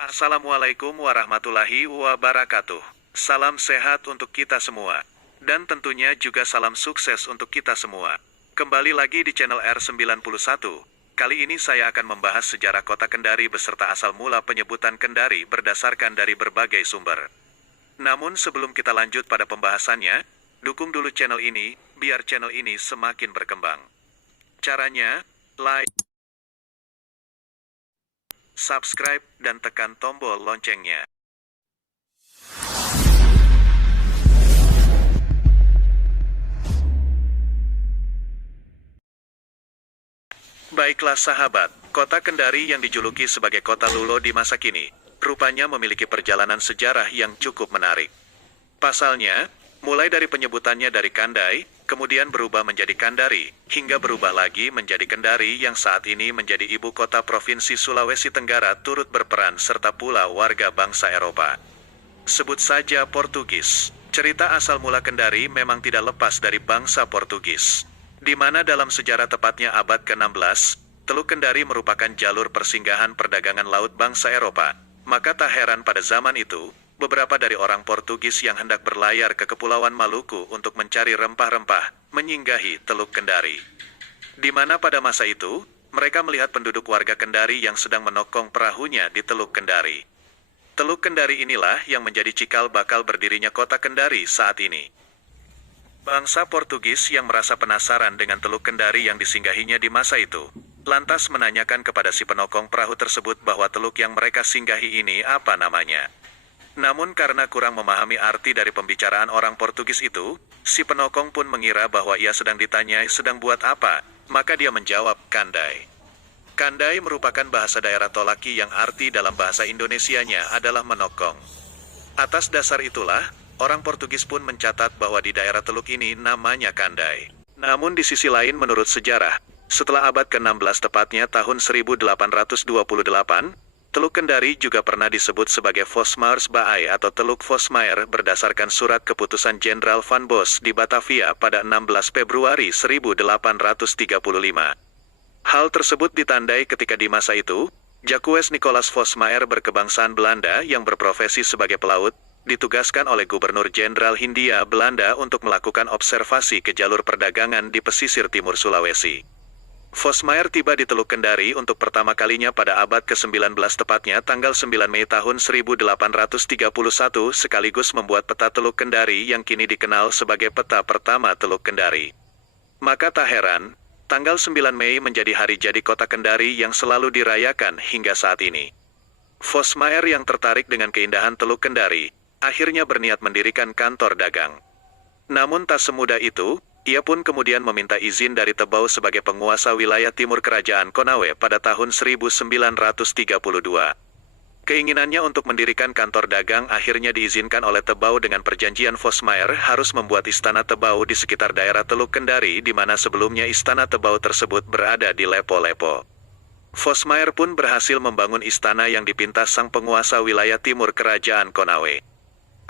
Assalamualaikum warahmatullahi wabarakatuh. Salam sehat untuk kita semua. Dan tentunya juga salam sukses untuk kita semua. Kembali lagi di channel R91. Kali ini saya akan membahas sejarah kota Kendari beserta asal mula penyebutan Kendari berdasarkan dari berbagai sumber. Namun sebelum kita lanjut pada pembahasannya, dukung dulu channel ini, biar channel ini semakin berkembang. Caranya, like, subscribe, dan tekan tombol loncengnya. Baiklah sahabat, kota Kendari yang dijuluki sebagai kota Lulo di masa kini, rupanya memiliki perjalanan sejarah yang cukup menarik. Pasalnya, mulai dari penyebutannya dari Kandai, kemudian berubah menjadi Kandari, hingga berubah lagi menjadi Kendari yang saat ini menjadi ibu kota Provinsi Sulawesi Tenggara turut berperan serta pula warga bangsa Eropa. Sebut saja Portugis. Cerita asal mula Kendari memang tidak lepas dari bangsa Portugis. Di mana dalam sejarah tepatnya abad ke-16, Teluk Kendari merupakan jalur persinggahan perdagangan laut bangsa Eropa. Maka tak heran pada zaman itu, beberapa dari orang Portugis yang hendak berlayar ke Kepulauan Maluku untuk mencari rempah-rempah, menyinggahi Teluk Kendari. Di mana pada masa itu, mereka melihat penduduk warga Kendari yang sedang menokong perahunya di Teluk Kendari. Teluk Kendari inilah yang menjadi cikal bakal berdirinya kota Kendari saat ini. Bangsa Portugis yang merasa penasaran dengan Teluk Kendari yang disinggahinya di masa itu, lantas menanyakan kepada si penokong perahu tersebut bahwa teluk yang mereka singgahi ini apa namanya. Namun karena kurang memahami arti dari pembicaraan orang Portugis itu, si penokong pun mengira bahwa ia sedang ditanyai sedang buat apa, maka dia menjawab Kandai. Kandai merupakan bahasa daerah Tolaki yang arti dalam bahasa Indonesianya adalah menokong. Atas dasar itulah, orang Portugis pun mencatat bahwa di daerah teluk ini namanya Kandai. Namun di sisi lain menurut sejarah, setelah abad ke-16 tepatnya tahun 1828, Teluk Kendari juga pernah disebut sebagai Vosmaers Baai atau Teluk Vosmaer berdasarkan surat keputusan Jenderal Van Bos di Batavia pada 16 Februari 1835. Hal tersebut ditandai ketika di masa itu, Jacques Nicolaas Vosmaer berkebangsaan Belanda yang berprofesi sebagai pelaut, ditugaskan oleh Gubernur Jenderal Hindia Belanda untuk melakukan observasi ke jalur perdagangan di pesisir timur Sulawesi. Vosmaer tiba di Teluk Kendari untuk pertama kalinya pada abad ke-19 tepatnya tanggal 9 Mei tahun 1831 sekaligus membuat peta Teluk Kendari yang kini dikenal sebagai peta pertama Teluk Kendari. Maka tak heran, tanggal 9 Mei menjadi hari jadi kota Kendari yang selalu dirayakan hingga saat ini. Vosmaer yang tertarik dengan keindahan Teluk Kendari, akhirnya berniat mendirikan kantor dagang. Namun tak semudah itu, ia pun kemudian meminta izin dari Tebau sebagai penguasa wilayah timur kerajaan Konawe pada tahun 1932. Keinginannya untuk mendirikan kantor dagang akhirnya diizinkan oleh Tebau dengan perjanjian Vosmaer harus membuat istana Tebau di sekitar daerah Teluk Kendari di mana sebelumnya istana Tebau tersebut berada di Lepo-Lepo. Vosmaer pun berhasil membangun istana yang dipintas sang penguasa wilayah timur kerajaan Konawe.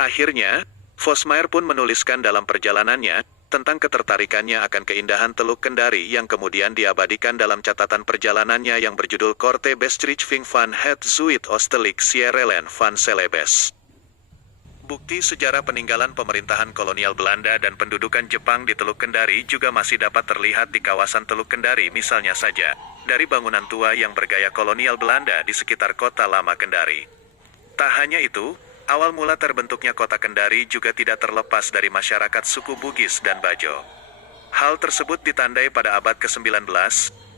Akhirnya, Vosmaer pun menuliskan dalam perjalanannya, tentang ketertarikannya akan keindahan Teluk Kendari yang kemudian diabadikan dalam catatan perjalanannya yang berjudul Korte Beschrijving van het Zuid Oostelijk Sierrelen van Celebes. Bukti sejarah peninggalan pemerintahan kolonial Belanda dan pendudukan Jepang di Teluk Kendari juga masih dapat terlihat di kawasan Teluk Kendari misalnya saja, dari bangunan tua yang bergaya kolonial Belanda di sekitar kota lama Kendari. Tak hanya itu, awal mula terbentuknya kota Kendari juga tidak terlepas dari masyarakat suku Bugis dan Bajo. Hal tersebut ditandai pada abad ke-19,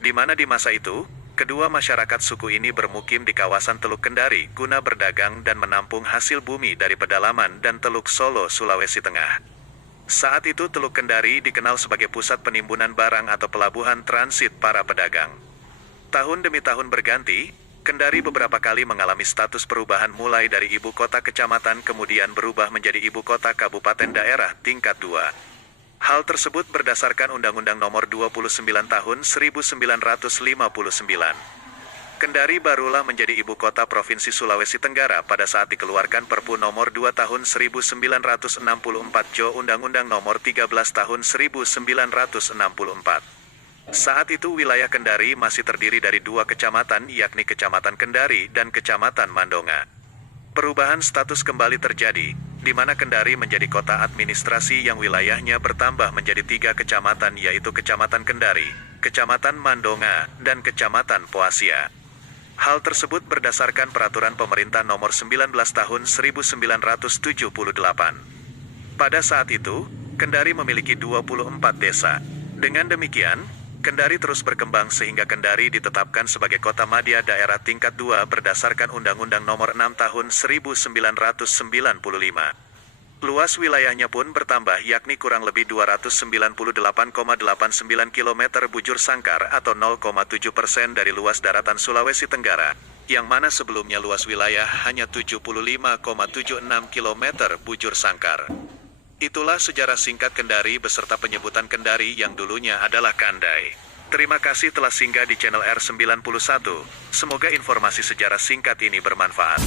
di mana di masa itu, kedua masyarakat suku ini bermukim di kawasan Teluk Kendari guna berdagang dan menampung hasil bumi dari pedalaman dan Teluk Solo, Sulawesi Tengah. Saat itu Teluk Kendari dikenal sebagai pusat penimbunan barang atau pelabuhan transit para pedagang. Tahun demi tahun berganti, Kendari beberapa kali mengalami status perubahan mulai dari ibu kota kecamatan kemudian berubah menjadi ibu kota kabupaten daerah tingkat 2. Hal tersebut berdasarkan Undang-Undang Nomor 29 Tahun 1959. Kendari barulah menjadi ibu kota Provinsi Sulawesi Tenggara pada saat dikeluarkan Perpu Nomor 2 Tahun 1964 Jo Undang-Undang Nomor 13 Tahun 1964. Saat itu wilayah Kendari masih terdiri dari dua kecamatan yakni Kecamatan Kendari dan Kecamatan Mandonga. Perubahan status kembali terjadi, di mana Kendari menjadi kota administrasi yang wilayahnya bertambah menjadi tiga kecamatan yaitu Kecamatan Kendari, Kecamatan Mandonga, dan Kecamatan Poasia. Hal tersebut berdasarkan Peraturan Pemerintah Nomor 19 Tahun 1978. Pada saat itu, Kendari memiliki 24 desa. Dengan demikian, Kendari terus berkembang sehingga Kendari ditetapkan sebagai kota madya daerah tingkat 2 berdasarkan Undang-Undang Nomor 6 Tahun 1995. Luas wilayahnya pun bertambah yakni kurang lebih 298,89 km bujur sangkar atau 0,7% dari luas daratan Sulawesi Tenggara, yang mana sebelumnya luas wilayah hanya 75,76 km bujur sangkar. Itulah sejarah singkat Kendari beserta penyebutan Kendari yang dulunya adalah Kandai. Terima kasih telah singgah di channel R91. Semoga informasi sejarah singkat ini bermanfaat.